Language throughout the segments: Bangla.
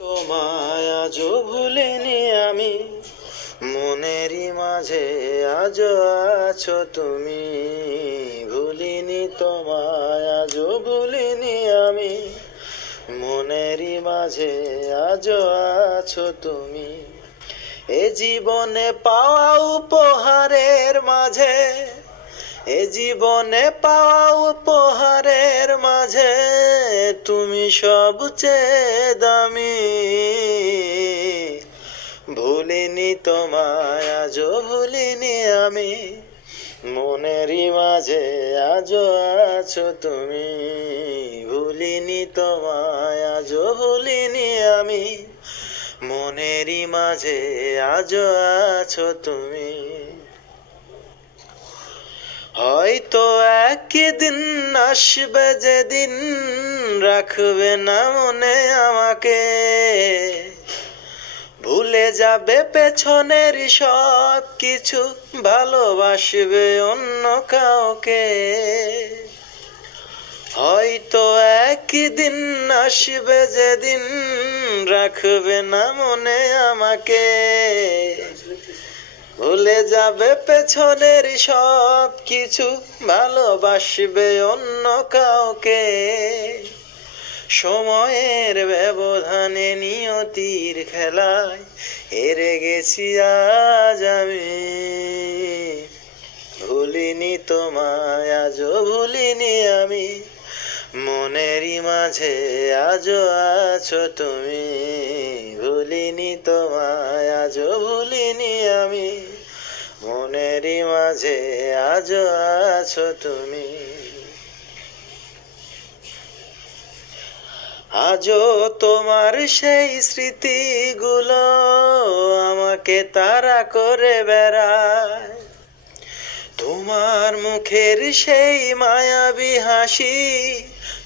তোমায় আজও ভুলিনি আমি, মনেরই মাঝে আজও আছো তুমি। ভুলিনি তোমায় আজও ভুলিনি আমি, মনেরই মাঝে আজও আছো তুমি। এ জীবনে পাওয়া উপহারের মাঝে, এ জীবনে পাওয়া উপহারের মাঝে তুমি সবচেয়ে দামি। ভুলিনি তোমায় আজও ভুলিনি আমি, মনেরই মাঝে আজও আছো তুমি। ভুলিনি তোমায় আজও ভুলিনি আমি, মনেরই মাঝে আজও আছো তুমি। হয়তো একদিন আসবে যেদিন রাখবে না মনে আমাকে, ভুলে যাবে পেছনের সব কিছু, ভালোবাসবে অন্য কাউকে। হয়তো একদিন আসবে যেদিন রাখবে না মনে আমাকে, ভুলে যাবে পেছনের সব কিছু, ভালোবাসবে অন্য কাউকে। সময়ের ব্যবধানে নিয়তির খেলায় হেরে গেছি আজ আমি। ভুলিনি তোমায় আজও ভুলিনি আমি, মনেরই মাঝে আজও আছো তুমি। ভুলিনি তোমায় আজও ভুলিনি আমি, মনেরই মাঝে আজও আছো তুমি। আজও তোমার সেই স্মৃতিগুলো আমাকে তাড়া করে বেড়ায়, তোমার মুখের সেই মায়াবী হাসি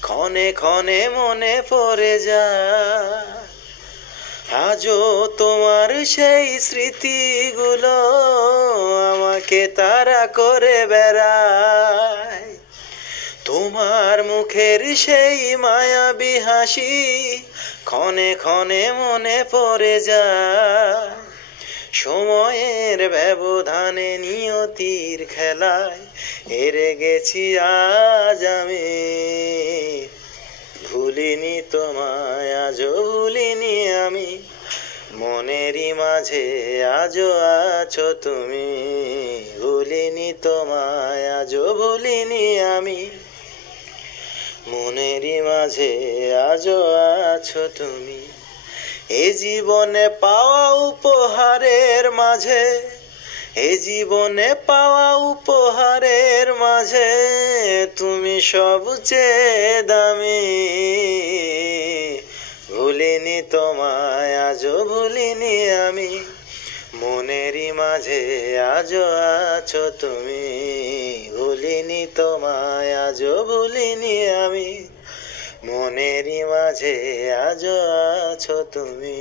ক্ষণে ক্ষণে মনে পড়ে যায়। আজও তোমার সেই স্মৃতিগুলো আমাকে তাড়া করে বেড়ায়, তোমার মুখের সেই মায়াবী হাসি ক্ষণে ক্ষণে মনে পড়ে যায়। সময়ের ব্যবধানে নিয়তির খেলায় হেরে গেছি আজ আমি। ভুলিনি তোমায় আজও ভুলিনি আমি, মনেরই মাঝে আজও আছো তুমি। ভুলিনি তোমায় আজও ভুলিনি আমি, মনেরই মাঝে আজও আছো তুমি। এ জীবনে পাওয়া উপহারের মাঝে, এ জীবনে পাওয়া উপহারের মাঝে তুমি সবচেয়ে দামি। ভুলিনি তোমায় আজও ভুলিনি আমি, মনেরই মাঝে আজও আছো তুমি। ভুলিনি তোমায় আজও ভুলিনি আমি, মনেরই মাঝে আজও আছো তুমি।